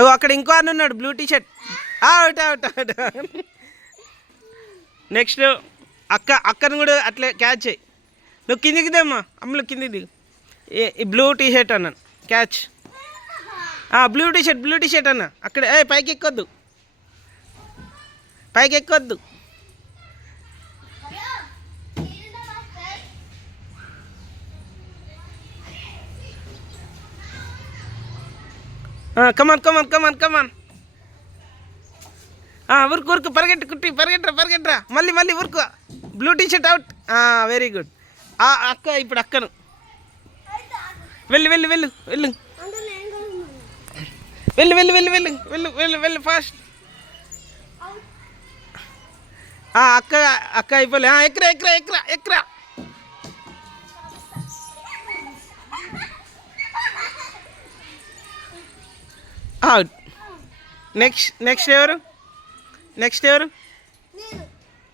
అవి అక్కడ ఇంకో అన్న ఉన్నాడు blue T shirt. Out out out. Next అక్కను కూడా అట్లే క్యాచ్ చేయి. నువ్వు కిందికి దిమ్మా అమ్మలు కిందికి దిగు. ఈ బ్లూ టీ షర్ట్ అన్నాను క్యాచ్. బ్లూ టీ షర్ట్ అన్న అక్కడ. పైకి ఎక్కొద్దు, పైకి ఎక్కొద్దు. కమాన్ కమాన్ కమాన్ కమాన్. ఊరుకు పరిగెట్టు కుట్టి, పరిగెట్టరా. మళ్ళీ ఊరుకు. Blue T shirt out. Very good. అక్క ఇప్పుడు అక్కను వెళ్ళు వెళ్ళు వెళ్ళు వెళ్ళు వెళ్ళు వెళ్ళు వెళ్ళు వెళ్ళు వెళ్ళు వెళ్ళు వెళ్ళు ఫాస్ట్. అక్క అయిపోలే. ఎక్కరా. అవుట్. నెక్స్ట్ ఎవరు?